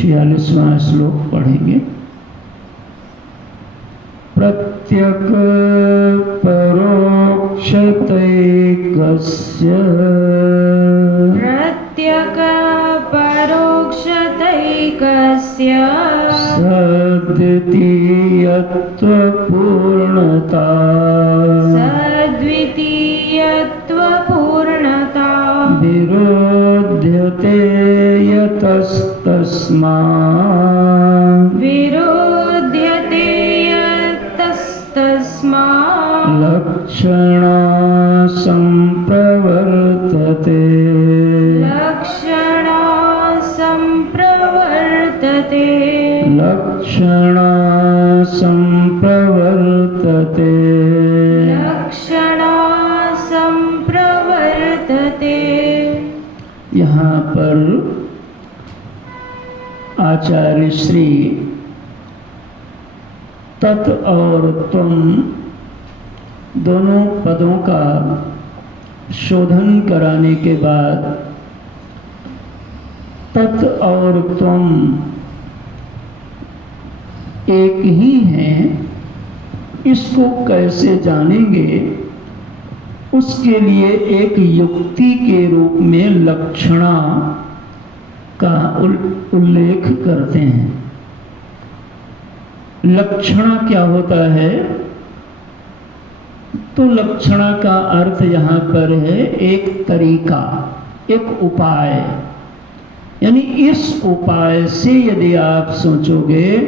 46वां श्लोक पढ़ेंगे। प्रत्यक परोक्षतैकस्य प्रत्यक परोक्षतैकस्य सद्वितीयत्वपूर्णता सद्वितीयत्वपूर्णता विरोध्यते यतस्तस्मात् विरोध्यते यतस्तस्मात् लक्षणा संप्रवर्तते लक्षणा संप्रवर्तते लक्षणा संप्रवर्तते। लक्षणा संप्रवर्तते। यहाँ पर आचार्य श्री तत् और त्वम दोनों पदों का शोधन कराने के बाद तत् और त्वम एक ही हैं, इसको कैसे जानेंगे, उसके लिए एक युक्ति के रूप में लक्षणा का उल्लेख करते हैं। लक्षणा क्या होता है? तो लक्षणा का अर्थ यहाँ पर है एक तरीका, एक उपाय। यानी इस उपाय से यदि आप सोचोगे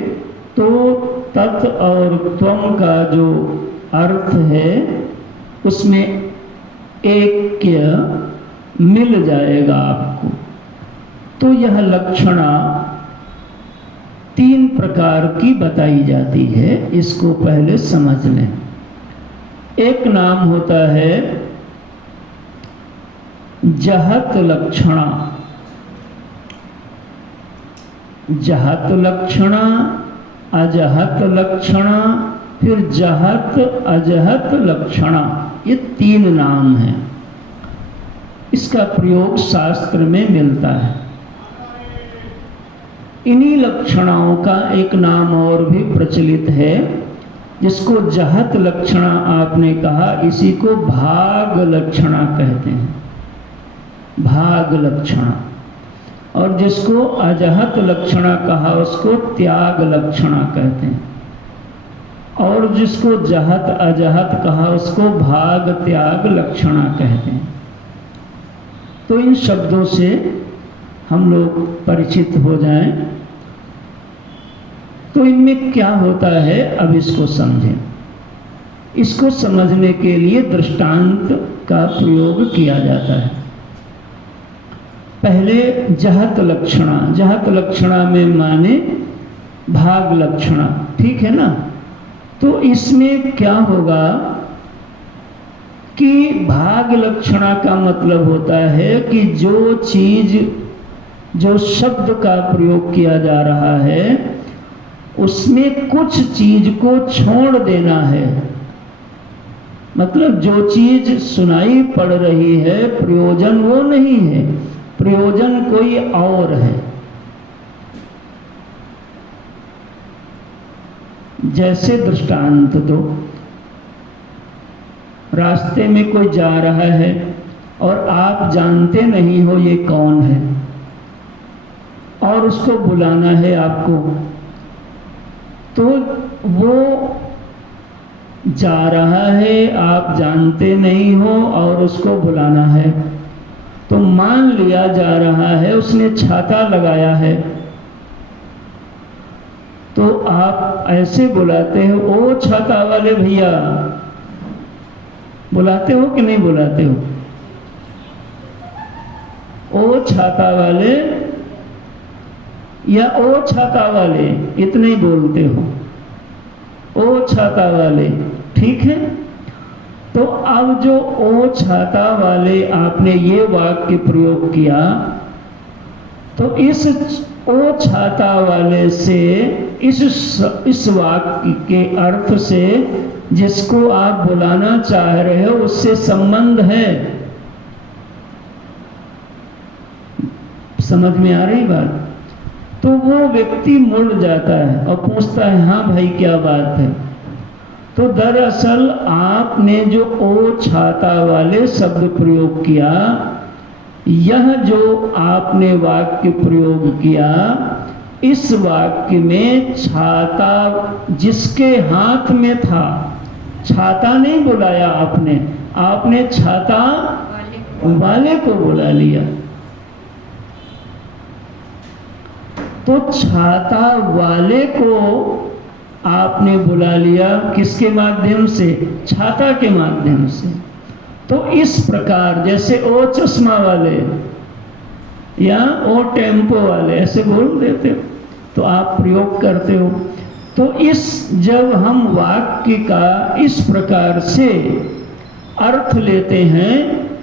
तो तत् और त्वम का जो अर्थ है उसमें ऐक्य मिल जाएगा आपको। तो यह लक्षणा 3 प्रकार की बताई जाती है, इसको पहले समझ लें। एक नाम होता है जहत लक्षणा, जहत लक्षणा, अजहत लक्षणा, फिर जहत अजहत लक्षणा, ये 3 नाम हैं। इसका प्रयोग शास्त्र में मिलता है। इन्हीं लक्षणाओं का एक नाम और भी प्रचलित है, जिसको जहत लक्षणा आपने कहा, इसी को भाग लक्षणा कहते हैं, भाग लक्षणा। और जिसको अजहत लक्षणा कहा उसको त्याग लक्षणा कहते हैं, और जिसको जहत अजहत कहा उसको भाग त्याग लक्षणा कहते हैं। तो इन शब्दों से हम लोग परिचित हो जाएं। तो इनमें क्या होता है, अब इसको समझें। इसको समझने के लिए दृष्टांत का प्रयोग किया जाता है। पहले जहत लक्षणा, जहत लक्षणा में माने भाग लक्षणा, ठीक है ना। तो इसमें क्या होगा कि भाग लक्षणा का मतलब होता है कि जो चीज, जो शब्द का प्रयोग किया जा रहा है उसमें कुछ चीज को छोड़ देना है। मतलब जो चीज सुनाई पड़ रही है प्रयोजन वो नहीं है, प्रयोजन कोई और है। जैसे दृष्टांत दो, रास्ते में कोई जा रहा है और आप जानते नहीं हो ये कौन है, और उसको बुलाना है आपको, तो वो जा रहा है, आप जानते नहीं हो और उसको बुलाना है। तो मान लिया जा रहा है उसने छाता लगाया है, तो आप ऐसे बुलाते हो, ओ छाता वाले भैया, बुलाते हो कि नहीं बुलाते हो? ओ छाता वाले या ओ छाता वाले, इतने ही बोलते हो, ओ छाता वाले, ठीक है। तो अब जो ओ छाता वाले आपने ये वाक्य प्रयोग किया, तो इस ओ छाता वाले से, इस वाक्य के अर्थ से जिसको आप बुलाना चाह रहे हो उससे संबंध है। समझ में आ रही बात? तो वो व्यक्ति मुड़ जाता है और पूछता है हाँ भाई क्या बात है। तो दरअसल आपने जो ओ छाता वाले शब्द प्रयोग किया, यह जो आपने वाक्य प्रयोग किया, इस वाक्य में छाता जिसके हाथ में था, छाता नहीं बुलाया आपने, आपने छाता वाले को बुला लिया। तो छाता वाले को आपने बुला लिया किसके माध्यम से? छाता के माध्यम से। तो इस प्रकार जैसे ओ चश्मा वाले या ओ टेम्पो वाले ऐसे बोल देते हो, तो आप प्रयोग करते हो। तो इस जब हम वाक्य का इस प्रकार से अर्थ लेते हैं,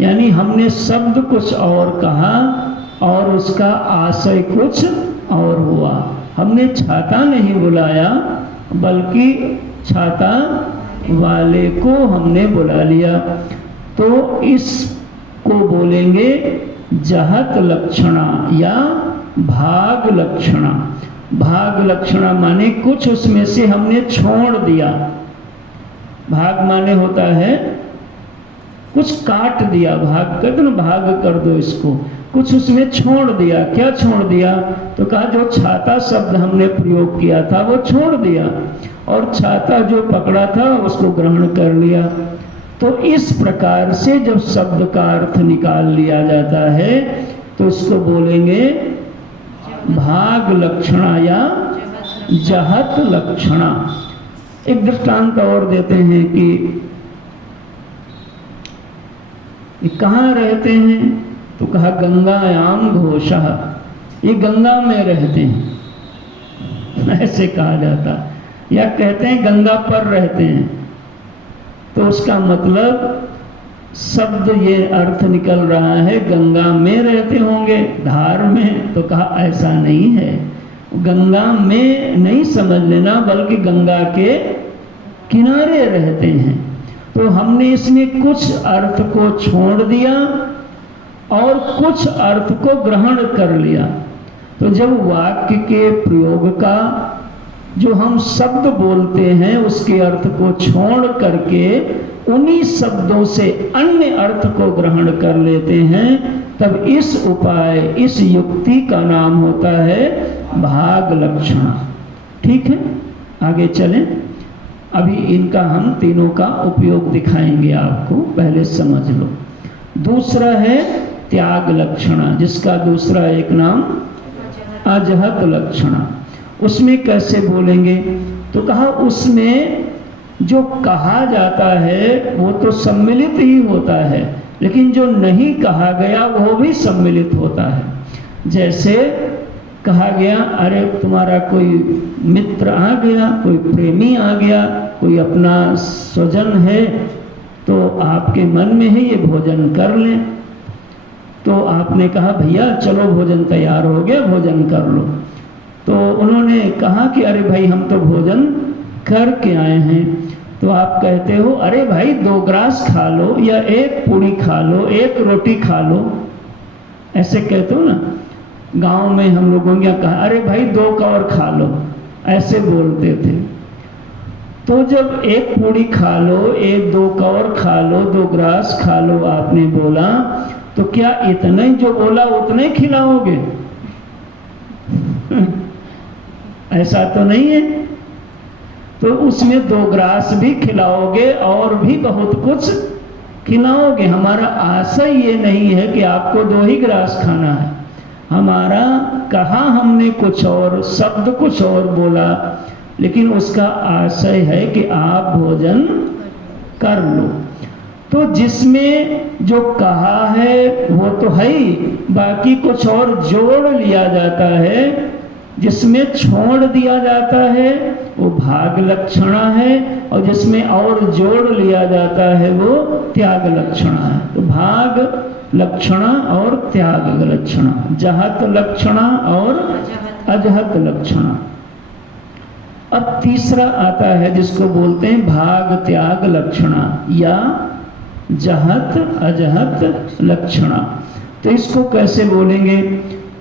यानी हमने शब्द कुछ और कहा और उसका आशय कुछ और हुआ, हमने छाता नहीं बुलाया बल्कि छाता वाले को हमने बुला लिया। तो इसको बोलेंगे जहत लक्षणा या भाग लक्षणा। भाग लक्षणा माने कुछ उसमें से हमने छोड़ दिया। भाग माने होता है कुछ काट दिया, भाग कर दो ना, भाग कर दो इसको, कुछ उसमें छोड़ दिया। क्या छोड़ दिया? तो कहा जो छाता शब्द हमने प्रयोग किया था वो छोड़ दिया और छाता जो पकड़ा था उसको ग्रहण कर लिया। तो इस प्रकार से जब शब्द का अर्थ निकाल लिया जाता है तो इसको बोलेंगे भाग लक्षणा या जहत लक्षणा। एक दृष्टांत और देते हैं कि कहाँ रहते हैं? तो कहा गंगायाम घोषः, ये गंगा में रहते हैं, ऐसे कहा जाता। या कहते हैं गंगा पर रहते हैं, तो उसका मतलब शब्द ये अर्थ निकल रहा है गंगा में रहते होंगे, धार में। तो कहा ऐसा नहीं है, गंगा में नहीं समझ लेना बल्कि गंगा के किनारे रहते हैं। तो हमने इसमें कुछ अर्थ को छोड़ दिया और कुछ अर्थ को ग्रहण कर लिया। तो जब वाक्य के प्रयोग का जो हम शब्द बोलते हैं उसके अर्थ को छोड़ करके उन्हीं शब्दों से अन्य अर्थ को ग्रहण कर लेते हैं, तब इस उपाय, इस युक्ति का नाम होता है भाग लक्षणा। ठीक है, आगे चलें। अभी इनका हम तीनों का उपयोग दिखाएंगे आपको, पहले समझ लो। दूसरा है त्याग लक्षणा, जिसका दूसरा एक नाम अजहत लक्षणा। उसमें कैसे बोलेंगे? तो कहा उसमें जो कहा जाता है वो तो सम्मिलित ही होता है, लेकिन जो नहीं कहा गया वो भी सम्मिलित होता है। जैसे कहा गया अरे तुम्हारा कोई मित्र आ गया, कोई प्रेमी आ गया, कोई अपना स्वजन है, तो आपके मन में है ये भोजन कर लें। तो आपने कहा भैया चलो भोजन तैयार हो गया, भोजन कर लो। तो उन्होंने कहा कि अरे भाई हम तो भोजन करके आए हैं। तो आप कहते हो अरे भाई 2 ग्रास खा लो या 1 पूड़ी खा लो, 1 रोटी खा लो, ऐसे कहते हो ना। गांव में हम लोगों ने कहा अरे भाई 2 कौर खा लो, ऐसे बोलते थे। तो जब 1 पूड़ी खा लो, 2 कौर खा लो, 2 ग्रास खा लो आपने बोला, तो क्या इतना ही जो बोला उतना ही खिलाओगे? ऐसा तो नहीं है। तो उसमें 2 ग्रास भी खिलाओगे और भी बहुत कुछ खिलाओगे। हमारा आशय ये नहीं है कि आपको 2 ही ग्रास खाना है। हमारा कहा हमने कुछ और, शब्द कुछ और बोला, लेकिन उसका आशय है कि आप भोजन कर लो। तो जिसमें जो कहा है वो तो है ही, बाकी कुछ और जोड़ लिया जाता है, जिसमें छोड़ दिया जाता है वो भाग लक्षणा है, और जिसमें और जोड़ लिया जाता है वो त्याग लक्षणा है। तो भाग लक्षणा और त्याग लक्षणा, जहत लक्षणा और अजहत लक्षणा। अब तीसरा आता है जिसको बोलते हैं भाग त्याग लक्षणा या जहत अजहत लक्षणा। तो इसको कैसे बोलेंगे?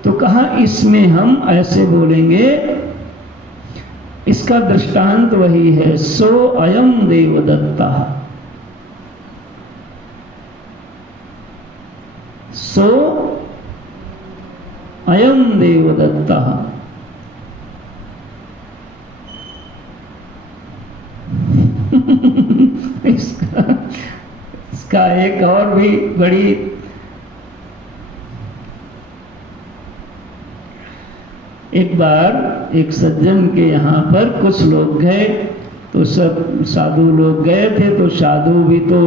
तो कहा इसमें हम ऐसे बोलेंगे, इसका दृष्टांत वही है, सो अयम देवदत्ता, सो अयम देवदत्ता। इसका एक और भी बड़ी एक बार एक सज्जन के यहाँ पर कुछ लोग गए, तो सब साधु लोग गए थे। तो साधु भी तो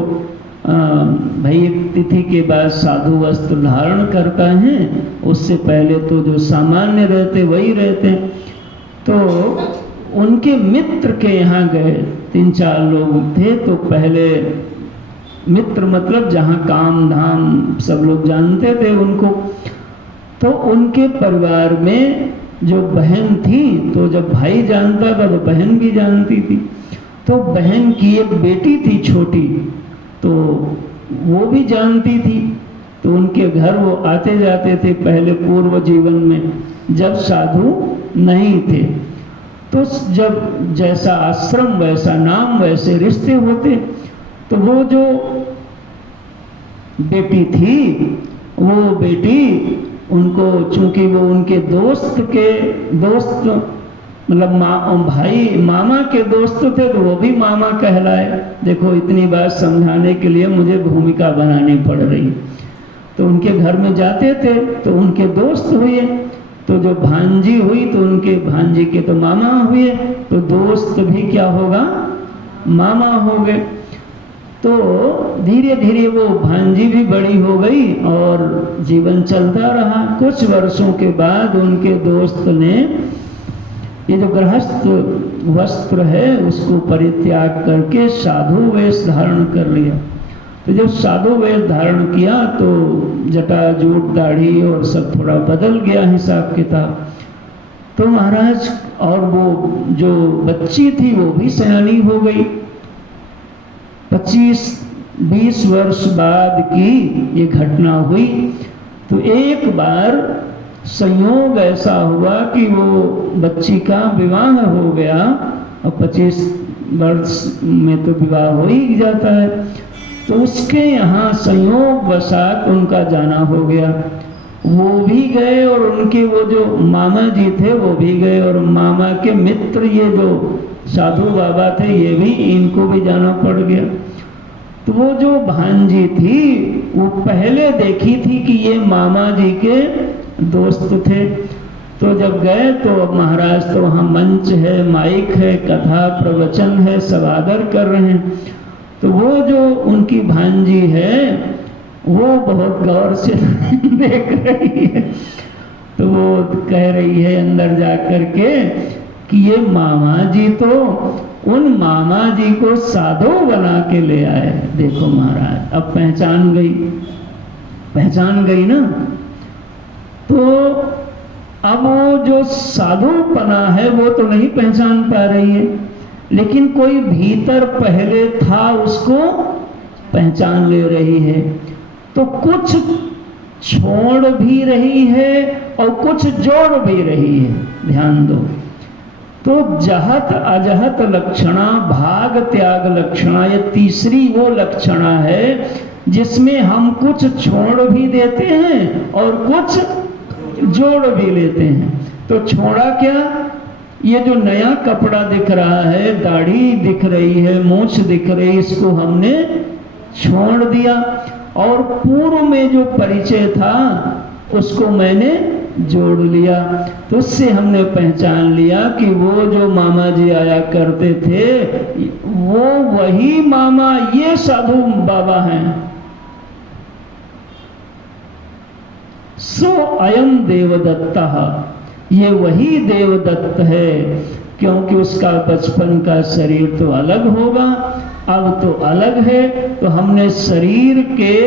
भाई तिथि के बाद साधु वस्त्र धारण करता है, उससे पहले तो जो सामान्य रहते वही रहते। तो उनके मित्र के यहाँ गए, 3-4 लोग थे। तो पहले मित्र मतलब जहाँ काम धाम सब लोग जानते थे उनको। तो उनके परिवार में जो बहन थी, तो जब भाई जानता था तो बहन भी जानती थी। तो बहन की एक बेटी थी छोटी, तो वो भी जानती थी। तो उनके घर वो आते जाते थे पहले पूर्व जीवन में, जब साधु नहीं थे। तो जब जैसा आश्रम वैसा नाम वैसे रिश्ते होते। तो वो जो बेटी थी, वो बेटी उनको, चूंकि वो उनके दोस्त मतलब भाई मामा के दोस्त थे, तो वो भी मामा कहलाए। देखो इतनी बात समझाने के लिए मुझे भूमिका बनानी पड़ रही। तो उनके घर में जाते थे तो उनके दोस्त हुए। तो जो भांजी हुई तो उनके भांजी के तो मामा हुए, तो दोस्त भी क्या होगा, मामा हो गए। तो धीरे धीरे वो भांजी भी बड़ी हो गई और जीवन चलता रहा। कुछ वर्षों के बाद उनके दोस्त ने ये जो गृहस्थ वस्त्र है उसको परित्याग करके साधु वेश धारण कर लिया। तो जब साधु वेश धारण किया तो जटा जूट दाढ़ी और सब थोड़ा बदल गया हिसाब किताब। तो महाराज और वो जो बच्ची थी वो भी सयानी हो गई। 25-20 वर्ष बाद की ये घटना हुई। तो एक बार संयोग ऐसा हुआ कि वो बच्ची का विवाह हो गया, और 25 वर्ष में तो विवाह हो ही जाता है। तो उसके यहाँ संयोग वशात उनका जाना हो गया। वो भी गए और उनके वो जो मामा जी थे वो भी गए, और मामा के मित्र ये जो साधु बाबा थे ये भी, इनको भी जाना पड़ गया। तो वो जो भांजी थी वो पहले देखी थी कि ये मामा जी के दोस्त थे। तो जब गए तो महाराज तो वहाँ मंच है, माइक है, कथा प्रवचन है, सब आदर कर रहे हैं। तो वो जो उनकी भांजी है वो बहुत गौर से देख रही है। तो वो कह रही है अंदर जा कर के कि ये मामा जी तो उन मामा जी को साधु बना के ले आए। देखो महाराज अब पहचान गई ना। तो अब वो जो साधु बना है वो तो नहीं पहचान पा रही है, लेकिन कोई भीतर पहले था उसको पहचान ले रही है। तो कुछ छोड़ भी रही है और कुछ जोड़ भी रही है, ध्यान दो। तो जहत अजहत लक्षणा, भाग त्याग लक्षणा, ये तीसरी वो लक्षणा है जिसमें हम कुछ छोड़ भी देते हैं और कुछ जोड़ भी लेते हैं। तो छोड़ा क्या, ये जो नया कपड़ा दिख रहा है, दाढ़ी दिख रही है, मूछ दिख रही, इसको हमने छोड़ दिया। और पूर्व में जो परिचय था उसको मैंने जोड़ लिया। तो उससे हमने पहचान लिया कि वो जो मामा जी आया करते थे वो वही मामा ये साधु बाबा हैं। सो अयम देवदत्ता, ये वही देवदत्त है, क्योंकि उसका बचपन का शरीर तो अलग होगा, अब तो अलग है। तो हमने शरीर के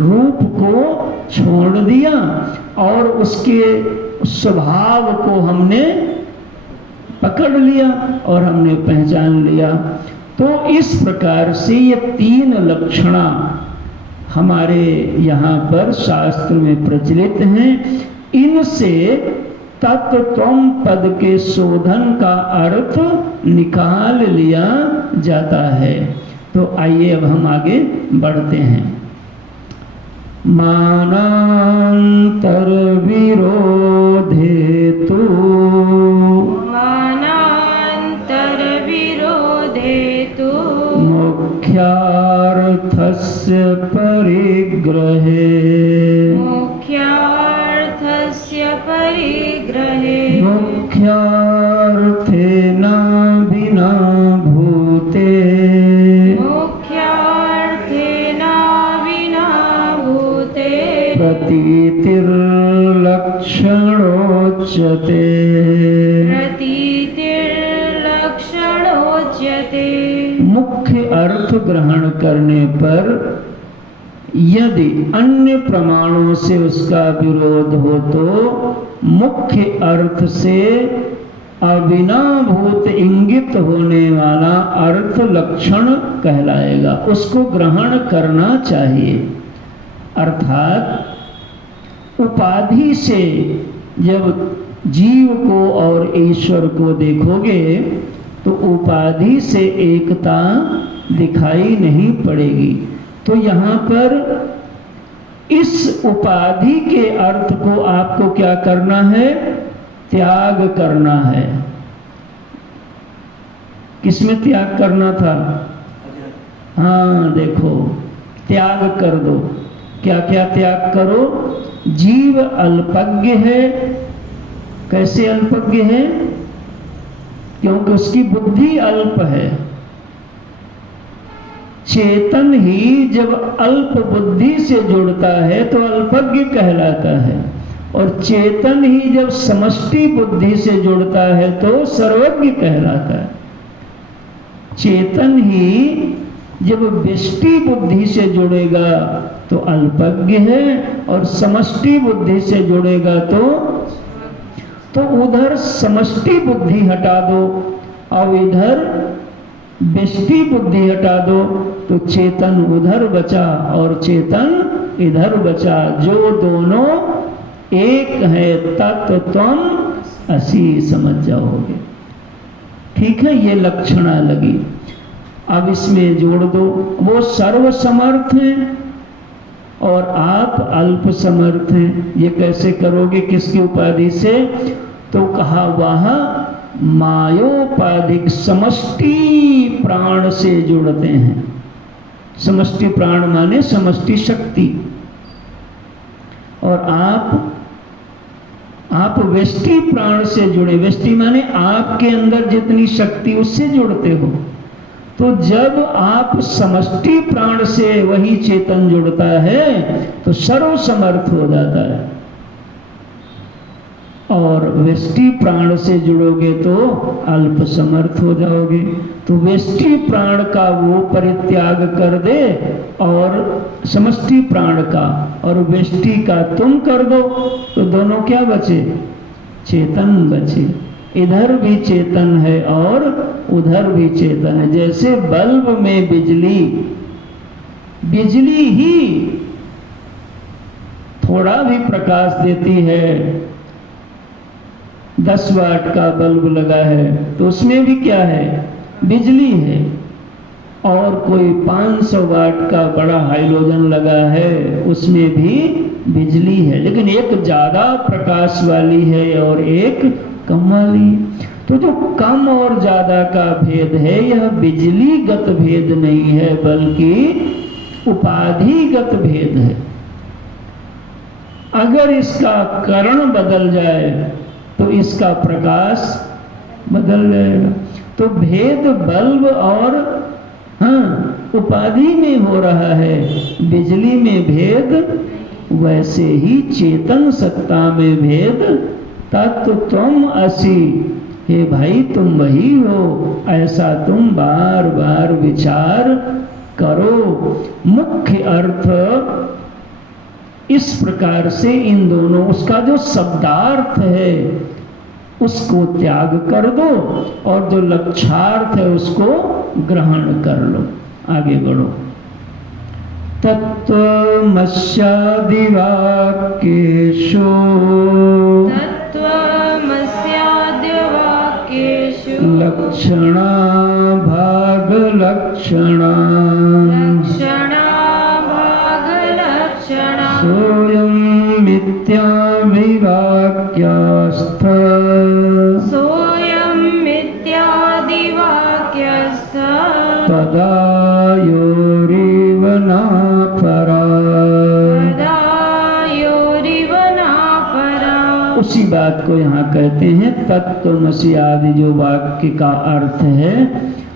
रूप को छोड़ दिया और उसके स्वभाव को हमने पकड़ लिया और हमने पहचान लिया। तो इस प्रकार से ये 3 लक्षणा हमारे यहाँ पर शास्त्र में प्रचलित हैं। इनसे तत्त्वम पद के शोधन का अर्थ निकाल लिया जाता है। तो आइए अब हम आगे बढ़ते हैं। मानांतर विरोधे तु मानांतर विरोधे तु मुख्यार्थस्य परिग्रहे मुख्यार्थस्य परिग्रहे मुख्यार्थेन विना भूते मुख्यार्थेन विना भूते प्रतीतिर्लक्षणोच्यते प्रतीतिर्लक्षणोच्यते। मुख्य अर्थ ग्रहण करने पर यदि अन्य प्रमाणों से उसका विरोध हो तो मुख्य अर्थ से अविनाभूत इंगित होने वाला अर्थ लक्षण कहलाएगा, उसको ग्रहण करना चाहिए। अर्थात उपाधि से जब जीव को और ईश्वर को देखोगे तो उपाधि से एकता दिखाई नहीं पड़ेगी। तो यहाँ पर इस उपाधि के अर्थ को आपको क्या करना है? त्याग करना है। किसमें त्याग करना था? हाँ देखो, त्याग कर दो। क्या क्या त्याग करो? जीव अल्पज्ञ है। कैसे अल्पज्ञ है? क्योंकि उसकी बुद्धि अल्प है। चेतन ही जब अल्प बुद्धि से जुड़ता है तो अल्पज्ञ कहलाता है, और चेतन ही जब समष्टि बुद्धि से जुड़ता है तो सर्वज्ञ कहलाता है। चेतन ही जब व्यष्टि बुद्धि से जुड़ेगा तो अल्पज्ञ है, और समष्टि बुद्धि से जुड़ेगा तो उधर समष्टि बुद्धि हटा दो और इधर व्यष्टि बुद्धि हटा दो तो चेतन उधर बचा और चेतन इधर बचा, जो दोनों एक है। तत्त्वम असी समझ जाओगे। ठीक है, ये लक्षणा लगी। अब इसमें जोड़ दो, वो सर्व समर्थ हैं और आप अल्प समर्थ हैं। ये कैसे करोगे? किसकी उपाधि से? तो कहा वहाँ मायोपाधिक समष्टि प्राण से जुड़ते हैं। समष्टि प्राण माने समष्टि शक्ति, और आप व्यष्टि प्राण से जुड़े। व्यष्टि माने आपके अंदर जितनी शक्ति, उससे जुड़ते हो। तो जब आप समष्टि प्राण से वही चेतन जुड़ता है तो सर्व समर्थ हो जाता है, और व्यष्टि प्राण से जुड़ोगे तो अल्प समर्थ हो जाओगे। तो व्यष्टि प्राण का वो परित्याग कर दे और समष्टि प्राण का, और व्यष्टि का तुम कर दो, तो दोनों क्या बचे? चेतन बचे। इधर भी चेतन है और उधर भी चेतन है। जैसे बल्ब में बिजली ही थोड़ा भी प्रकाश देती है। 10 वाट का बल्ब लगा है तो उसमें भी क्या है? बिजली है। और कोई 500 वाट का बड़ा हाइड्रोजन लगा है, उसमें भी बिजली है, लेकिन एक ज्यादा प्रकाश वाली है और एक कम वाली। तो जो कम और ज्यादा का भेद है यह बिजलीगत भेद नहीं है, बल्कि उपाधिगत भेद है। अगर इसका करण बदल जाए तो इसका प्रकाश बदल जाएगा। तो भेद बल्ब और उपाधि में हो रहा है, बिजली में भेद, वैसे ही चेतन सत्ता में भेद। तत्व तुम असी, हे भाई तुम वही हो, ऐसा तुम बार बार विचार करो। मुख्य अर्थ इस प्रकार से इन दोनों, उसका जो शब्दार्थ है उसको त्याग कर दो और जो लक्षार्थ है उसको ग्रहण कर लो। आगे बढ़ो। तत्त्वमस्यादिवाक्येषु तत्त्वमस्याद्यवाक्येषु लक्षणा भागलक्षणा लक्षणा भागलक्षणा सोऽयं मिथ्याभिवाक्यास्थ सोऽयं मिथ्यादिवाक्यस्थ तदायोरिव नापरा। तदायोरिव नापरा। उसी बात को यहाँ कहते हैं तत्त्वमसि आदि जो वाक्य का अर्थ है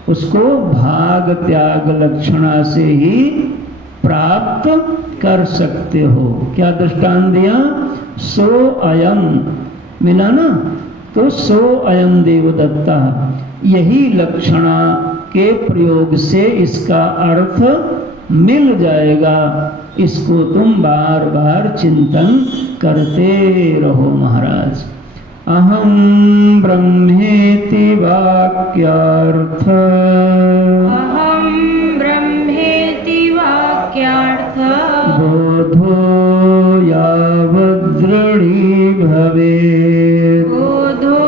उसको भाग त्याग लक्षणा से ही प्राप्त कर सकते हो। क्या दृष्टांत दिया? सो अयम मिला ना, तो सो अयम देवदत्ता, यही लक्षणा के प्रयोग से इसका अर्थ मिल जाएगा। इसको तुम बार बार चिंतन करते रहो महाराज। अहम ब्रह्मेति वाक्यार्थ अहं ब्रह्मेति वाक्यार्थ बोधो यावद्दृढी भवेत् बोधो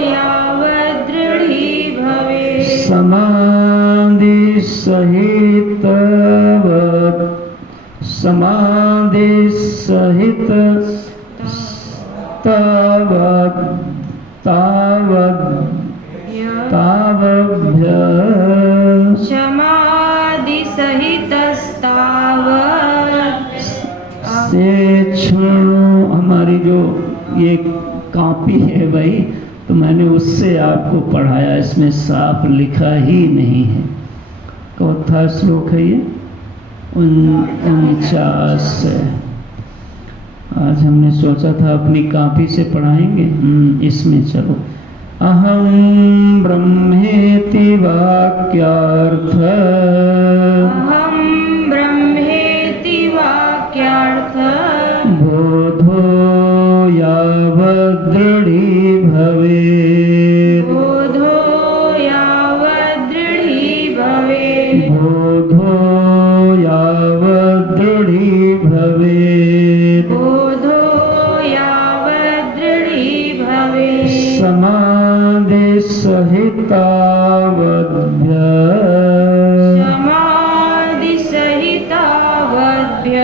यावद्दृढी भवेत् समाधि सहित तावभ्य समाधिसहितस्तावत् से क्षणो। हमारी जो ये कॉपी है भाई, तो मैंने उससे आपको पढ़ाया, इसमें साफ लिखा ही नहीं है। चौथा श्लोक है ये 49 है। आज हमने सोचा था अपनी कॉपी से पढ़ाएंगे, इसमें चलो। अहम ब्रह्मेति वाक्यार्थ अहं ब्रह्मेति वाक्यार्थ बोधो यावद्दृढी भवेत् बोधो यावद्दृढी भवेत् बोधो यावद्दृढी भवेत् बोधो यावद्दृढी भवेत् समाधि सहितावद्भ्य समाधिसहितावद्भ्य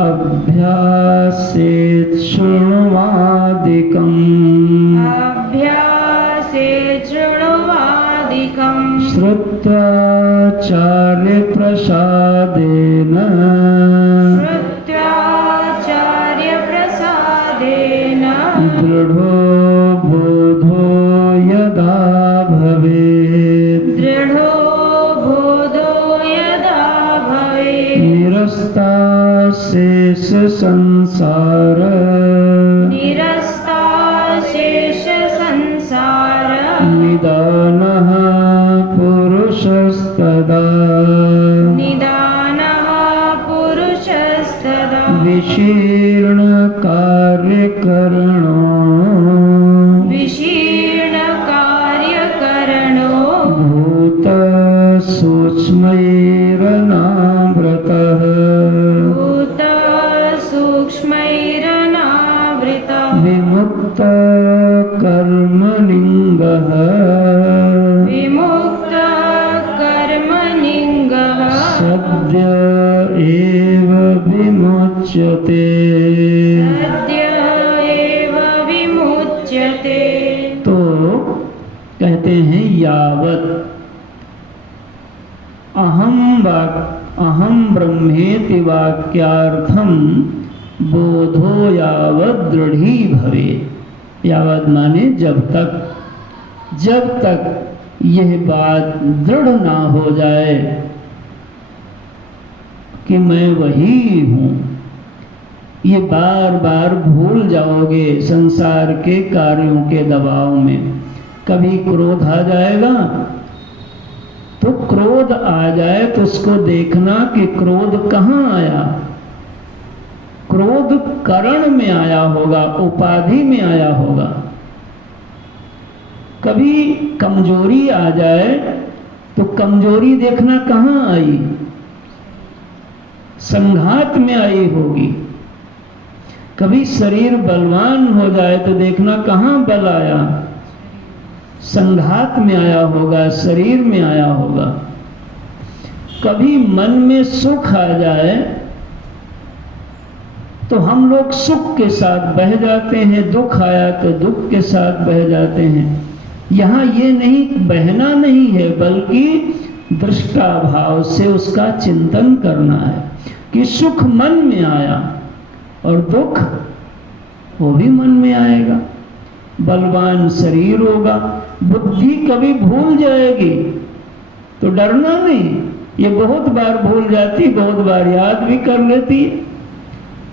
अभ्यासेत् शृण्वादिकम् अभ्यासे शृण्वादिकम् श्रुत्वाचार्यप्रसादेन श्रुत्वाचार्यप्रसादेन दृढो बोधो यदा भवेत् दृढो बोधो यदा भवेत् निरस्ताशेष संसार निरस्ताशेष संसार निदानः पुरुषस्तदा निदानः पुरुषस्तदा विशीर्ण कार्यकरणो विशीर्ण कार्यकरणो भूत सूक्ष्मैरनावृतः भूत सूक्ष्मैरनावृतः विमुक्त कर्मलिङ्गः विमुक्त कर्मलिङ्गः सद्य एव विमुच्यते। सद्य एव विमुच्यते। तो कहते हैं यावत अहम ब्रह्मेति वाक्यार्थम बोधो यावत दृढ़ी भवे। यावत माने जब तक यह बात दृढ़ ना हो जाए कि मैं वही हूँ, ये बार बार भूल जाओगे संसार के कार्यों के दबाव में। कभी क्रोध आ जाएगा तो क्रोध आ जाए तो उसको देखना कि क्रोध कहाँ आया। क्रोध करण में आया होगा, उपाधि में आया होगा। कभी कमजोरी आ जाए तो कमजोरी देखना कहाँ आई, संघात में आई होगी। कभी शरीर बलवान हो जाए तो देखना कहाँ बल आया, संघात में आया होगा, शरीर में आया होगा। कभी मन में सुख आ जाए तो हम लोग सुख के साथ बह जाते हैं, दुख आया तो दुख के साथ बह जाते हैं। यहाँ ये नहीं, बहना नहीं है, बल्कि दृष्टा भाव से उसका चिंतन करना है कि सुख मन में आया और दुख वो भी मन में आएगा। बलवान शरीर होगा, बुद्धि कभी भूल जाएगी तो डरना नहीं, ये बहुत बार भूल जाती, बहुत बार याद भी कर लेती।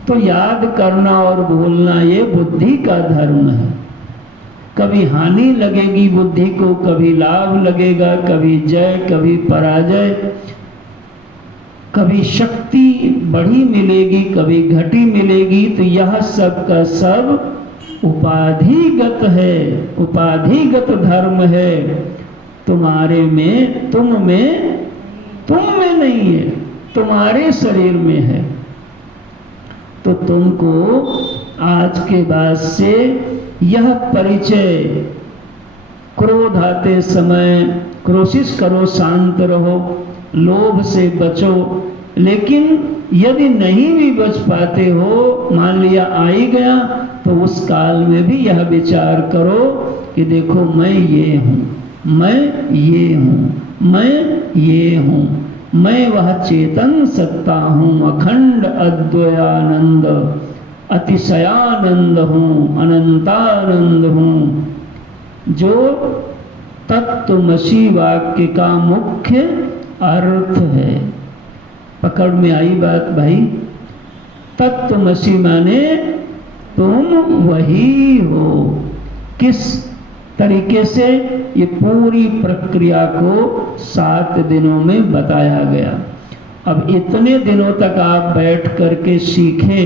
तो याद करना और भूलना ये बुद्धि का धर्म है। कभी हानि लगेगी बुद्धि को, कभी लाभ लगेगा, कभी जय, कभी पराजय, कभी शक्ति बढ़ी मिलेगी, कभी घटी मिलेगी। तो यह सब का सब उपाधिगत है, उपाधिगत धर्म है। तुम्हारे में, तुम में नहीं है, तुम्हारे शरीर में है। तो तुमको आज के बाद से यह परिचय, क्रोध आते समय कोशिश करो शांत रहो, लोभ से बचो। लेकिन यदि नहीं भी बच पाते हो, मान लिया आ ही गया, तो उस काल में भी यह विचार करो कि देखो मैं ये हूँ, मैं ये हूँ, मैं ये हूँ, मैं वह चेतन सत्ता हूँ, अखंड अद्वयानंद, अतिशयानंद हूँ, अनंतानंद हूँ, जो तत्त्वमसी वाक्य का मुख्य अर्थ है। पकड़ में आई बात भाई? तत्त्वमसी माने तुम वही हो। किस तरीके से? ये पूरी प्रक्रिया को 7 दिनों में बताया गया। अब इतने दिनों तक आप बैठ करके सीखे,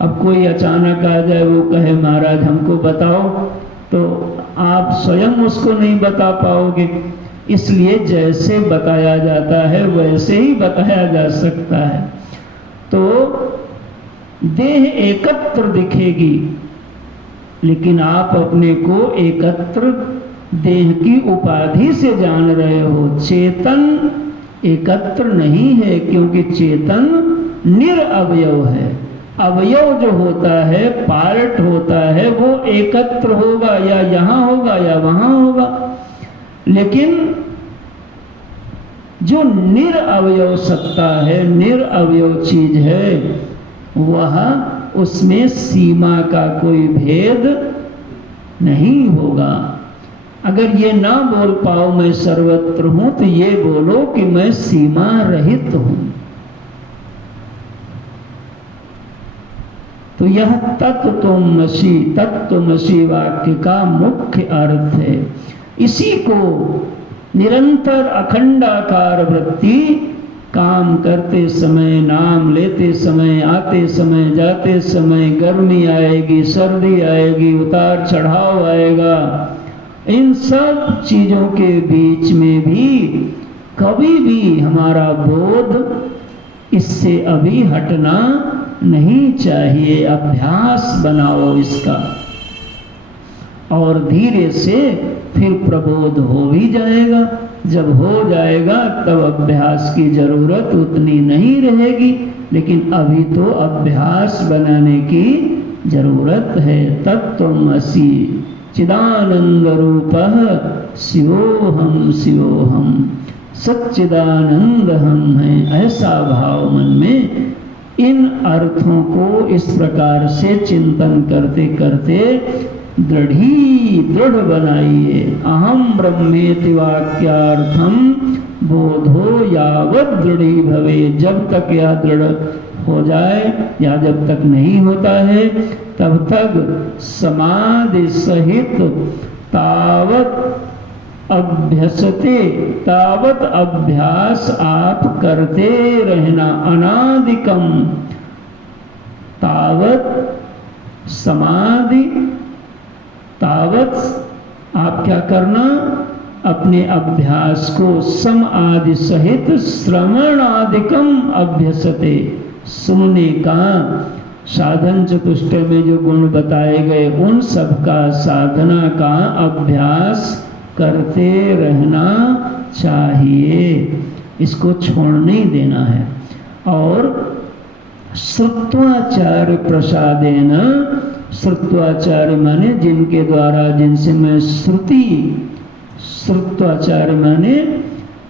अब कोई अचानक आ जाए वो कहे महाराज हमको बताओ, तो आप स्वयं उसको नहीं बता पाओगे। इसलिए जैसे बताया जाता है वैसे ही बताया जा सकता है। तो देह एकत्र दिखेगी, लेकिन आप अपने को एकत्र देह की उपाधि से जान रहे हो। चेतन एकत्र नहीं है, क्योंकि चेतन निरअवयव है। अवयव जो होता है, पार्ट होता है, वो एकत्र होगा, या यहाँ होगा या वहाँ होगा। लेकिन जो निरअवयव सत्ता है, निरअवयव चीज है, वह उसमें सीमा का कोई भेद नहीं होगा। अगर ये ना बोल पाओ मैं सर्वत्र हूं, तो ये बोलो कि मैं सीमा रहित हूं। तो यह तत्त्वमसि वाक्य का मुख्य अर्थ है। इसी को निरंतर अखंडाकार वृत्ति, काम करते समय, नाम लेते समय, आते समय, जाते समय, गर्मी आएगी, सर्दी आएगी, उतार चढ़ाव आएगा, इन सब चीजों के बीच में भी कभी भी हमारा बोध इससे अभी हटना नहीं चाहिए। अभ्यास बनाओ इसका, और धीरे से फिर प्रबोध हो भी जाएगा। जब हो जाएगा तब अभ्यास की जरूरत उतनी नहीं रहेगी, लेकिन अभी तो अभ्यास बनाने की जरूरत है। तत्त्वमसि चिदानंद रूपः शिवोहम शिवोहम, सच्चिदानंद हम हैं, ऐसा भाव मन में। इन अर्थों को इस प्रकार से चिंतन करते करते दृढ़ बनाइए। अहम ब्रह्मेति वाक्यार्थम बोधो यावत् दृढ़ी भवे। जब तक यह दृढ़ हो जाए, या जब तक नहीं होता है, तब तक समाधि सहित तावत अभ्यसते, तावत अभ्यास आप करते रहना। अनादिकम, तावत समाधि, तावत आप क्या करना? अपने अभ्यास को सम आदि सहित श्रवणादिकम अभ्यसते, सुनने का, साधन चतुष्टय में जो गुण बताए गए उन सब का साधना का अभ्यास करते रहना चाहिए, इसको छोड़ नहीं देना है। और श्रुत्वाचार्य प्रसादेन, श्रुत्वाचार्य माने जिनके द्वारा, जिनसे मैं श्रुति, श्रुत्वाचार्य माने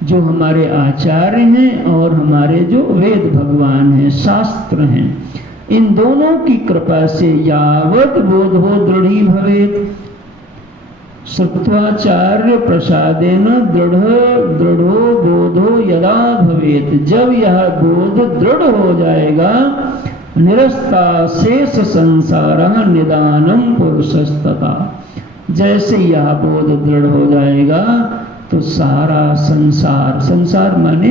जो हमारे आचार्य हैं और हमारे जो वेद भगवान हैं, शास्त्र हैं, इन दोनों की कृपा से यावत बोधो दृढ़ी भवेत, श्रुत्वाचार्य प्रसादेन दृढ़ो बोधो यदा भवेत, जब यह बोध दृढ़ हो जाएगा, निरस्ता शेष संसार निदानम पुरुषस्तता, जैसे यह बोध दृढ़ हो जाएगा तो सारा संसार, संसार माने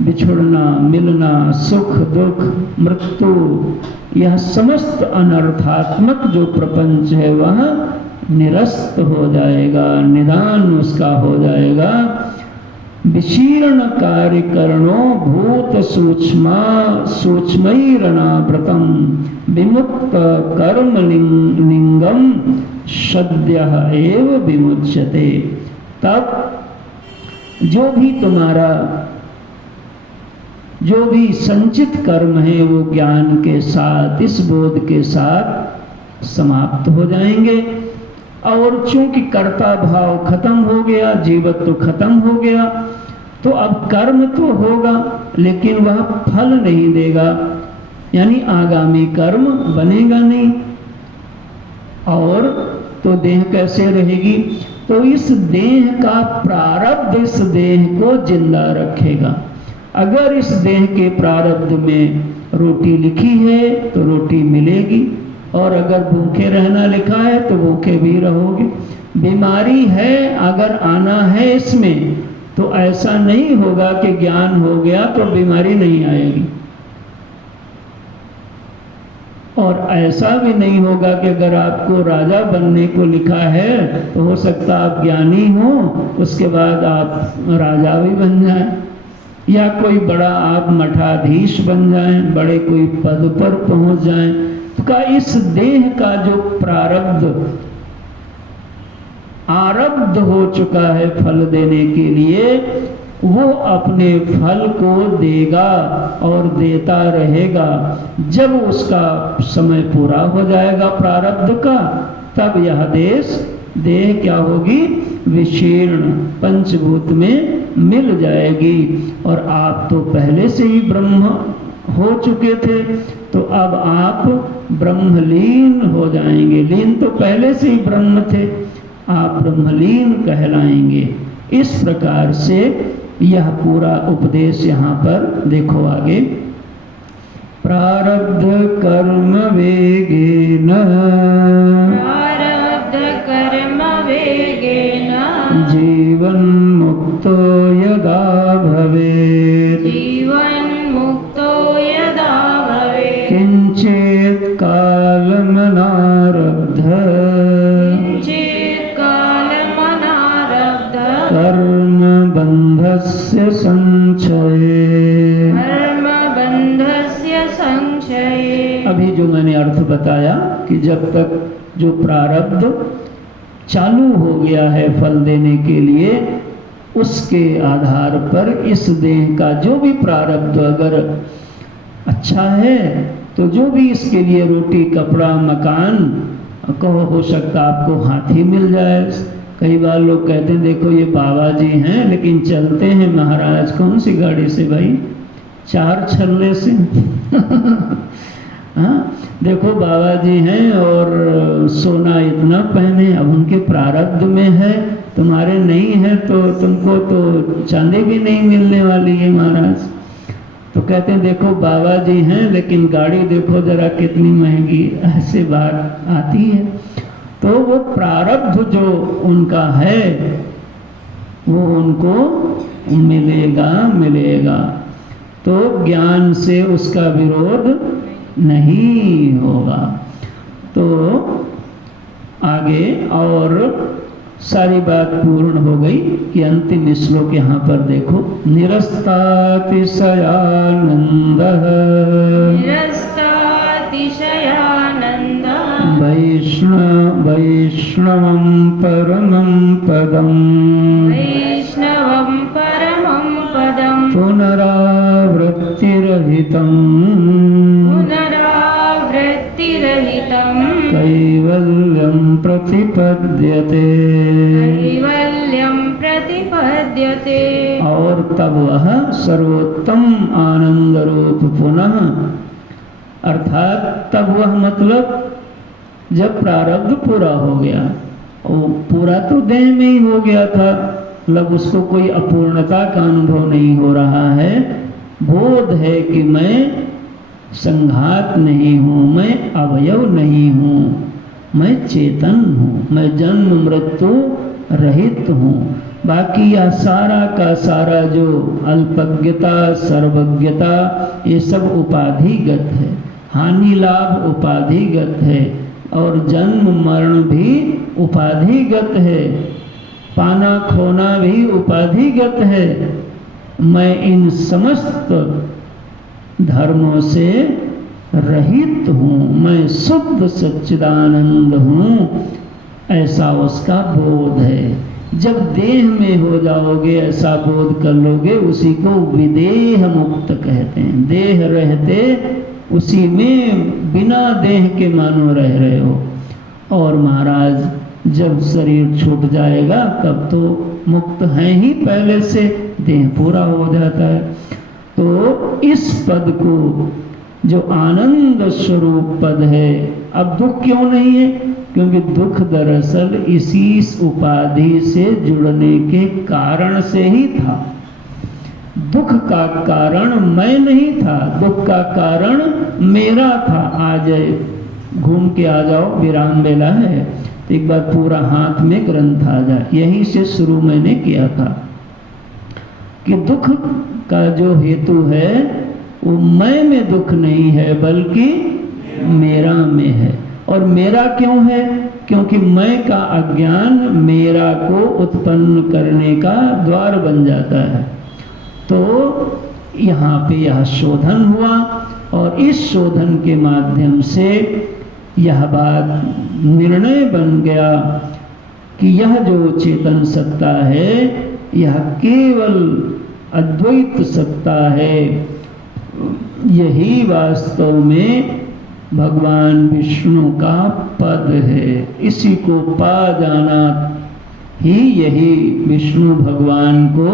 बिछुड़ना, मिलना, सुख दुख, मृत्यु, यह समस्त अनर्थात्मक जो प्रपंच है वह निरस्त हो जाएगा, निदान उसका हो जाएगा। विशीर्ण कार्य करणो भूत सूक्ष्मैरणावृतम विमुक्त कर्म लिंगम सद्यः एव विमुच्यते। तब जो भी तुम्हारा जो भी संचित कर्म है वो ज्ञान के साथ, इस बोध के साथ समाप्त हो जाएंगे। और चूंकि कर्ता भाव खत्म हो गया, जीवत्व खत्म हो गया, तो अब कर्म तो होगा लेकिन वह फल नहीं देगा, यानी आगामी कर्म बनेगा नहीं। और तो देह कैसे रहेगी? तो इस देह का प्रारब्ध इस देह को जिंदा रखेगा। अगर इस देह के प्रारब्ध में रोटी लिखी है तो रोटी मिलेगी, और अगर भूखे रहना लिखा है तो भूखे भी रहोगे। बीमारी है अगर आना है इसमें, तो ऐसा नहीं होगा कि ज्ञान हो गया तो बीमारी नहीं आएगी, और ऐसा भी नहीं होगा कि अगर आपको राजा बनने को लिखा है तो हो सकता आप ज्ञानी हो, उसके बाद आप राजा भी बन जाएं, या कोई बड़ा आप मठाधीश बन जाएं, बड़े कोई पद पर पहुंच जाएं। तो का इस देह का जो प्रारब्ध आरब्ध हो चुका है फल देने के लिए, वो अपने फल को देगा और देता रहेगा। जब उसका समय पूरा हो जाएगा प्रारब्ध का, तब यह देह क्या होगी? विशीर्ण, पंचभूत में मिल जाएगी। और आप तो पहले से ही ब्रह्म हो चुके थे, तो अब आप ब्रह्मलीन हो जाएंगे। लीन तो पहले से ही ब्रह्म थे, आप ब्रह्मलीन कहलाएंगे। इस प्रकार से यह पूरा उपदेश यहाँ पर देखो आगे। प्रारब्ध कर्म वेगेन, प्रारब्ध कर्म वेगेन जीवन मुक्तो यदा भवेत्, जीवन मुक्तो यदा भवेत्, किंचित् कालमनारब्ध, किंचित् कालमनारब्ध, कर्म बंधस्य संचये, कर्म बंधस्य संचये। अभी जो मैंने अर्थ बताया कि जब तक जो प्रारब्ध चालू हो गया है फल देने के लिए, उसके आधार पर इस देह का जो भी प्रारब्ध अगर अच्छा है तो जो भी इसके लिए रोटी कपड़ा मकान कहो, हो सकता आपको हाथी मिल जाए। कई बार लोग कहते हैं देखो ये बाबा जी हैं लेकिन चलते हैं महाराज कौन सी गाड़ी से भाई? 4 छल्ले से। हाँ, देखो बाबा जी हैं और सोना इतना पहने, अब उनके प्रारब्ध में है, तुम्हारे नहीं है तो तुमको तो चांदी भी नहीं मिलने वाली है महाराज। तो कहते हैं देखो बाबा जी हैं लेकिन गाड़ी देखो जरा कितनी महंगी, ऐसे बात आती है। तो वो प्रारब्ध जो उनका है वो उनको मिलेगा। तो ज्ञान से उसका विरोध नहीं होगा। तो आगे और सारी बात पूर्ण हो गई कि अंतिम श्लोक यहाँ पर देखो। निरस्तातिशयानंदः निरस्तातिशयानन्दः वैष्णवं परमं पदम् वैष्णवं परमं पदम् पुनरावृत्तिरहितम् पुनरावृत्तिरहितम् कैवल्यं प्रतिपद्यते। कैवल्यं प्रतिपद्यते। और तब वह सर्वोत्तम आनंद रूप पुनः, अर्थात तब वह मतलब जब प्रारब्ध पूरा हो गया, वो पूरा तो देह में ही हो गया था, मतलब उसको कोई अपूर्णता का अनुभव नहीं हो रहा है। बोध है कि मैं संघात नहीं हूँ, मैं अवयव नहीं हूँ, मैं चेतन हूँ, मैं जन्म मृत्यु रहित हूँ। बाकी यह सारा का सारा जो अल्पज्ञता सर्वज्ञता ये सब उपाधिगत है, हानि लाभ उपाधिगत है और जन्म मरण भी उपाधिगत है, पाना खोना भी उपाधिगत है। मैं इन समस्त धर्मों से रहित हूँ, मैं शुद्ध सच्चिदानंद हूँ, ऐसा उसका बोध है। जब देह में हो जाओगे, ऐसा बोध कर लोगे, उसी को विदेह मुक्त कहते हैं। देह रहते उसी में बिना देह के मानो रह रहे हो। और महाराज जब शरीर छूट जाएगा तब तो मुक्त हैं ही पहले से, देह पूरा हो जाता है। तो इस पद को जो आनंद स्वरूप पद है, अब दुख क्यों नहीं है? क्योंकि दुख दरअसल इसी उपाधि से जुड़ने के कारण से ही था। दुख का कारण मैं नहीं था, दुख का कारण मेरा था। आ जाए, घूम के आ जाओ, विराम बेला है, तो एक बार पूरा हाथ में ग्रंथ आ जाए। यहीं से शुरू मैंने किया था कि दुख का जो हेतु है वो मैं में दुख नहीं है, बल्कि मेरा में है। और मेरा क्यों है? क्योंकि मैं का अज्ञान मेरा को उत्पन्न करने का द्वार बन जाता है। तो यहाँ पे यह शोधन हुआ और इस शोधन के माध्यम से यह बात निर्णय बन गया कि यह जो चेतन सत्ता है यह केवल अद्वैत सत्ता है। यही वास्तव में भगवान विष्णु का पद है। इसी को पा जाना ही यही विष्णु भगवान को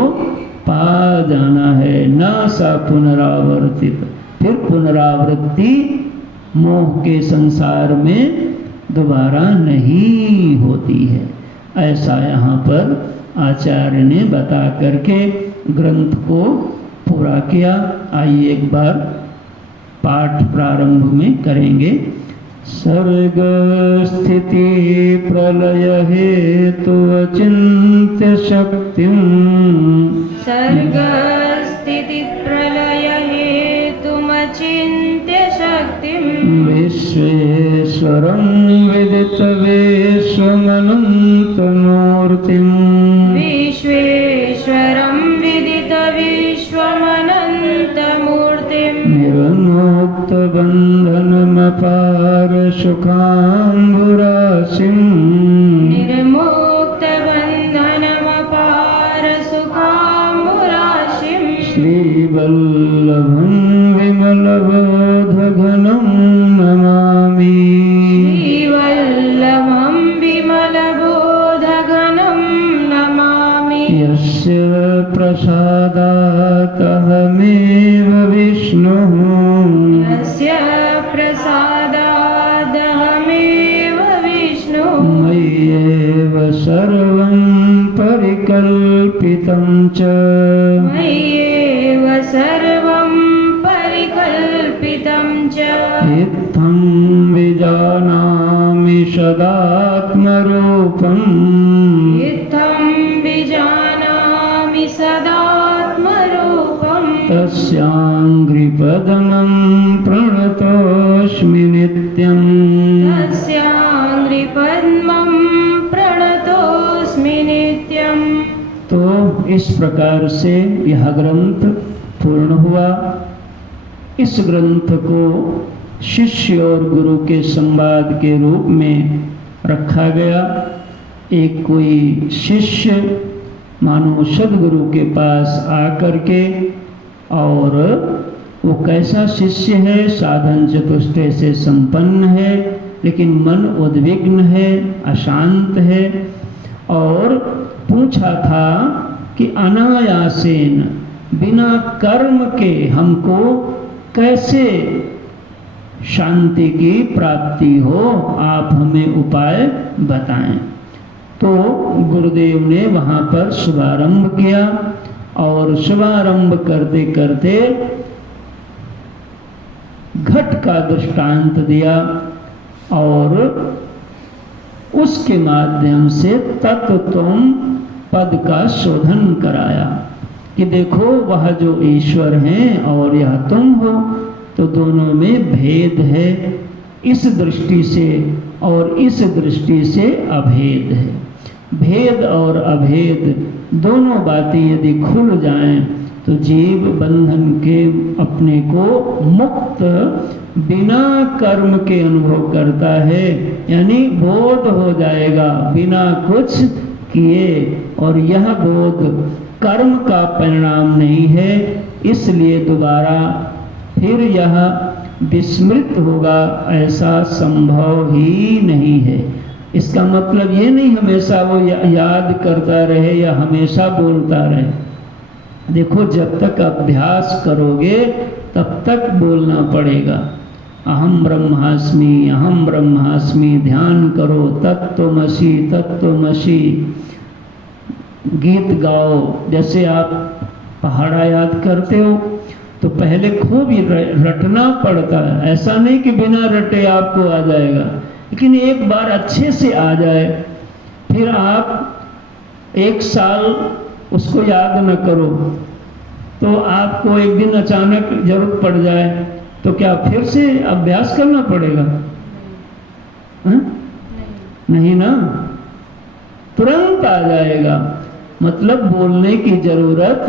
पा जाना है। न सा पुनरावर्तित, फिर पुनरावृत्ति मोह के संसार में दोबारा नहीं होती है। ऐसा यहाँ पर आचार्य ने बता करके ग्रंथ को पूरा किया। आइए एक बार पाठ प्रारंभ में करेंगे। सर्ग स्थिति प्रलय हेतु अचिंत्य शक्तिं, सर्ग स्थिति प्रलय हेतुमचिन्त्य शक्तिं, विश्वेश्वरं विदित विश्वमनन्तमूर्तिं, विश्वेश्वरं विदित विश्वमनन्तमूर्तिं, निरन्मुक्त बन्धनमपार सुखाम्बुराशिं, निर्मुक्त बन्धनमपार सुखाम्बुराशिं, श्रीवल्लभं विमलबोधघनं नमामि, श्रीवल्लभं विमलबोधघनं नमामि, यस्य प्रसादादहमेव विष्णुः, यस्य प्रसादादहमेव विष्णुः, मय्येव सर्वं परिकल्पितं च, मय्येव सर्वं परिकल्पितं च, इत्थं विजानामि सदात्मरूपम्, इत्थं विजानामि सदात्मरूपम्, तस्याङ्घ्रिपदमं प्रणतोऽस्मि नित्यम्, तस्याङ्घ्रिपद्मं प्रणतोऽस्मि इस प्रकार से यह ग्रंथ पूर्ण हुआ। इस ग्रंथ को शिष्य और गुरु के संवाद के रूप में रखा गया। एक कोई शिष्य मानो सद्गुरु के पास आकर के, और वो कैसा शिष्य है, साधन चतुष्टय से संपन्न है, लेकिन मन उद्विग्न है, अशांत है, और पूछा था कि अनायासेन बिना कर्म के हमको कैसे शांति की प्राप्ति हो, आप हमें उपाय बताएं। तो गुरुदेव ने वहाँ पर शुभारंभ किया, और शुभारंभ करते करते घट का दृष्टांत दिया, और उसके माध्यम से तत्त्वम पद का शोधन कराया कि देखो वह जो ईश्वर हैं और यह तुम हो, तो दोनों में भेद है, इस दृष्टि से और इस दृष्टि से अभेद है। भेद और अभेद दोनों बातें यदि खुल जाएं तो जीव बंधन के अपने को मुक्त बिना कर्म के अनुभव करता है, यानी बोध हो जाएगा बिना कुछ किए। और यह बोध कर्म का परिणाम नहीं है, इसलिए दोबारा फिर यह विस्मृत होगा ऐसा संभव ही नहीं है। इसका मतलब ये नहीं हमेशा वो याद करता रहे या हमेशा बोलता रहे। देखो जब तक अभ्यास करोगे तब तक बोलना पड़ेगा। अहम ब्रह्मास्मि, अहम ब्रह्मास्मि, ध्यान करो, तत्त्वमसि तत्त्वमसि, गीत गाओ। जैसे आप पहाड़ा याद करते हो तो पहले खूब रटना पड़ता है, ऐसा नहीं कि बिना रटे आपको आ जाएगा, लेकिन एक बार अच्छे से आ जाए, फिर आप 1 साल उसको याद न करो तो आपको एक दिन अचानक जरूरत पड़ जाए तो क्या फिर से अभ्यास करना पड़ेगा? नहीं ना, तुरंत आ जाएगा। मतलब बोलने की जरूरत,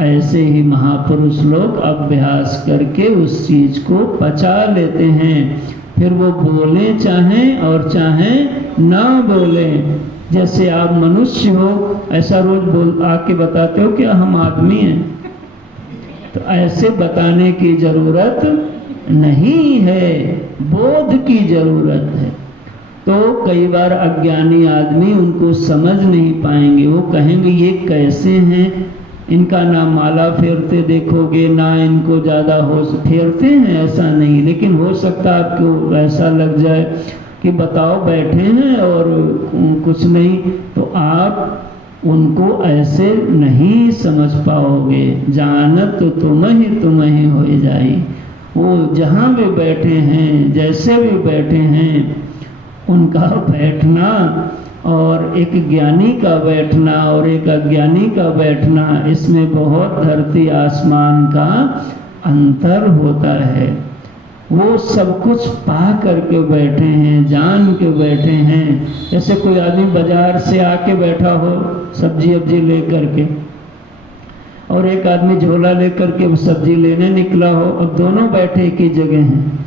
ऐसे ही महापुरुष लोग अभ्यास करके उस चीज को पचा लेते हैं, फिर वो बोलें चाहें और चाहें ना बोलें। जैसे आप मनुष्य हो, ऐसा रोज बोल आके बताते हो कि हम आदमी हैं, तो ऐसे बताने की जरूरत नहीं है, बोध की जरूरत है। तो कई बार अज्ञानी आदमी उनको समझ नहीं पाएंगे, वो कहेंगे ये कैसे हैं, इनका ना माला फेरते देखोगे, ना इनको ज़्यादा हो फेरते हैं, ऐसा नहीं। लेकिन हो सकता है आपको ऐसा लग जाए कि बताओ बैठे हैं और कुछ नहीं, तो आप उनको ऐसे नहीं समझ पाओगे। जानत तो तुम ही हो जाई। वो जहाँ भी बैठे हैं, जैसे भी बैठे हैं, उनका बैठना और एक ज्ञानी का बैठना और एक अज्ञानी का बैठना, इसमें बहुत धरती आसमान का अंतर होता है। वो सब कुछ पा करके बैठे हैं, जान के बैठे हैं। जैसे कोई आदमी बाजार से आके बैठा हो सब्जी अब्जी ले करके, और एक आदमी झोला लेकर के वो सब्जी लेने निकला हो, और दोनों बैठे एक ही जगह हैं,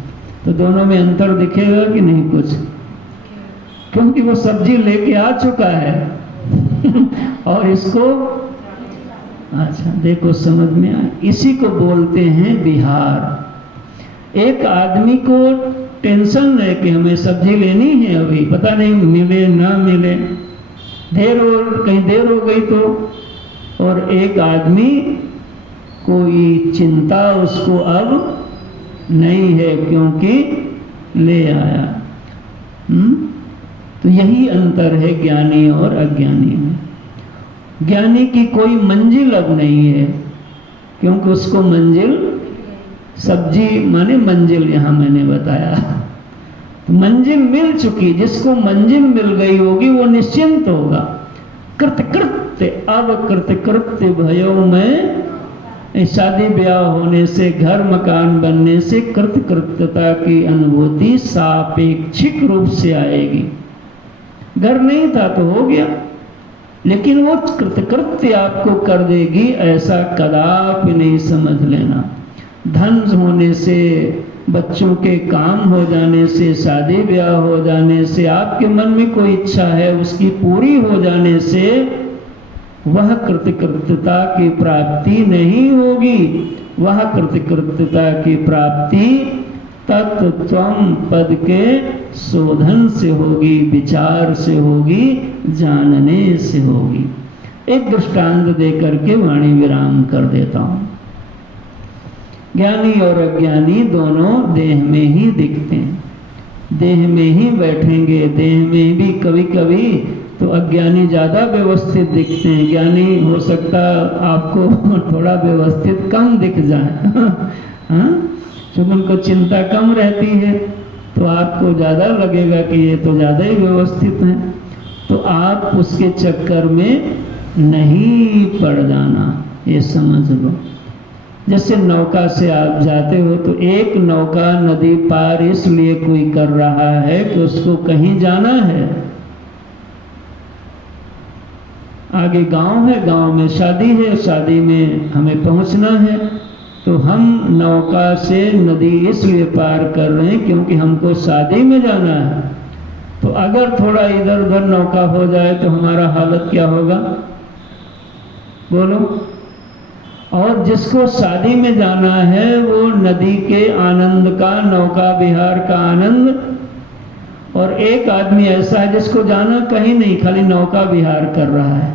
तो दोनों में अंतर दिखेगा कि नहीं कुछ? क्योंकि वो सब्जी लेके आ चुका है और इसको, अच्छा देखो समझ में आया, इसी को बोलते हैं बिहार। एक आदमी को टेंशन है कि हमें सब्जी लेनी है, अभी पता नहीं मिले ना मिले, कहीं देर हो गई तो, और एक आदमी कोई चिंता उसको अब नहीं है क्योंकि ले आया। तो यही अंतर है ज्ञानी और अज्ञानी में। ज्ञानी की कोई मंजिल अब नहीं है, क्योंकि उसको मंजिल, सब्जी माने मंजिल, यहाँ मैंने बताया, तो मंजिल मिल चुकी। जिसको मंजिल मिल गई होगी वो निश्चिंत होगा। कृतकृत्य अब कृतकृत्य भयो में, शादी ब्याह होने से, घर मकान बनने से कृतकृत्यता की अनुभूति सापेक्षिक रूप से आएगी। घर नहीं था तो हो गया, लेकिन वो कृतकृत्य आपको कर देगी, ऐसा कदापि नहीं समझ लेना। धन होने से, बच्चों के काम हो जाने से, शादी ब्याह हो जाने से, आपके मन में कोई इच्छा है उसकी पूरी हो जाने से वह कृतकृत्यता की प्राप्ति नहीं होगी। वह कृतकृत्यता की प्राप्ति तत्त्वम पद के शोधन से होगी, विचार से होगी, जानने से होगी। एक दृष्टांत देकर के वाणी विराम कर देता हूं। ज्ञानी और अज्ञानी दोनों देह में ही दिखते हैं, देह में ही बैठेंगे। देह में भी कभी कभी तो अज्ञानी ज़्यादा व्यवस्थित दिखते हैं, ज्ञानी हो सकता आपको थोड़ा व्यवस्थित कम दिख जाए। हाँ, जब उनको चिंता कम रहती है तो आपको ज़्यादा लगेगा कि ये तो ज़्यादा ही व्यवस्थित हैं। तो आप उसके चक्कर में नहीं पड़ जाना, ये समझ लो। जैसे नौका से आप जाते हो तो एक नौका नदी पार इसलिए कोई कर रहा है कि उसको कहीं जाना है, आगे गांव है, गांव में शादी है, शादी में हमें पहुंचना है, तो हम नौका से नदी इसलिए पार कर रहे हैं क्योंकि हमको शादी में जाना है। तो अगर थोड़ा इधर उधर नौका हो जाए तो हमारा हालत क्या होगा, बोलो। और जिसको शादी में जाना है वो नदी के आनंद का, नौका विहार का आनंद, और एक आदमी ऐसा है जिसको जाना कहीं नहीं, खाली नौका विहार कर रहा है।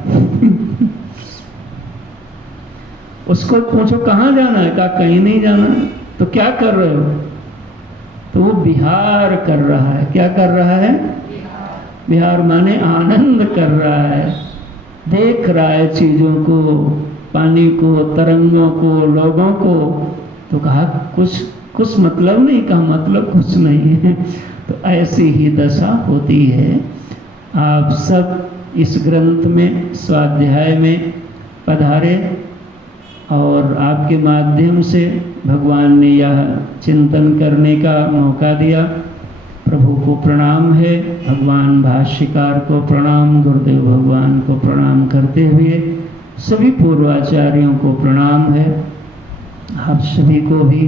उसको पूछो कहाँ जाना है, कहा कहीं नहीं जाना। तो क्या कर रहे हो, तो वो विहार कर रहा है। क्या कर रहा है, विहार माने आनंद कर रहा है, देख रहा है चीजों को, पानी को, तरंगों को, लोगों को। तो कहा कुछ मतलब नहीं, कहा मतलब कुछ नहीं है। तो ऐसी ही दशा होती है। आप सब इस ग्रंथ में, स्वाध्याय में पधारे और आपके माध्यम से भगवान ने यह चिंतन करने का मौका दिया। प्रभु को प्रणाम है, भगवान भाष्यकार को प्रणाम, गुरुदेव भगवान को प्रणाम करते हुए सभी पूर्वाचार्यों को प्रणाम है। आप सभी को भी,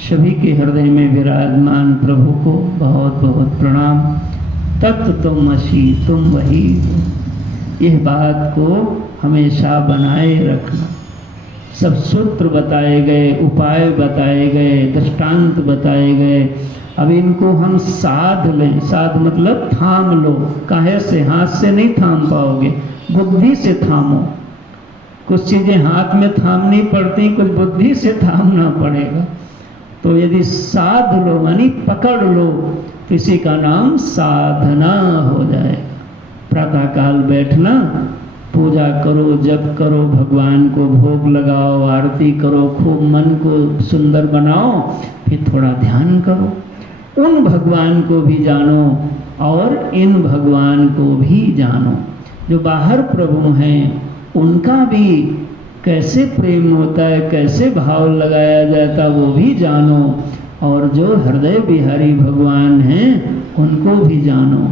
सभी के हृदय में विराजमान प्रभु को बहुत बहुत प्रणाम। तत्व तुम असी, तुम वही हो, यह बात को हमेशा बनाए रखना। सब सूत्र बताए गए, उपाय बताए गए, दृष्टांत बताए गए। अब इनको हम साध लें। साध मतलब थाम लो। काहे से, हाथ से नहीं थाम पाओगे, बुद्धि से थामो। कुछ चीजें हाथ में थामनी पड़ती, कुछ बुद्धि से थामना पड़ेगा। तो यदि साध लो मानी पकड़ लो, तो इसी का नाम साधना हो जाएगा। प्रातःकाल बैठना, पूजा करो, जप करो, भगवान को भोग लगाओ, आरती करो, खूब मन को सुंदर बनाओ, फिर थोड़ा ध्यान करो। उन भगवान को भी जानो और इन भगवान को भी जानो। जो बाहर प्रभु हैं उनका भी कैसे प्रेम होता है, कैसे भाव लगाया जाता, वो भी जानो। और जो हृदय बिहारी भगवान हैं उनको भी जानो।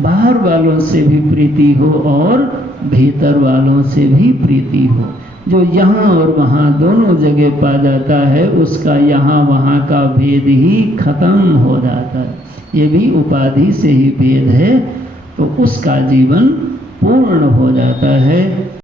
बाहर वालों से भी प्रीति हो और भीतर वालों से भी प्रीति हो। जो यहाँ और वहाँ दोनों जगह पा जाता है, उसका यहाँ वहाँ का भेद ही खत्म हो जाता है। ये भी उपाधि से ही भेद है, तो उसका जीवन पूर्ण हो जाता है।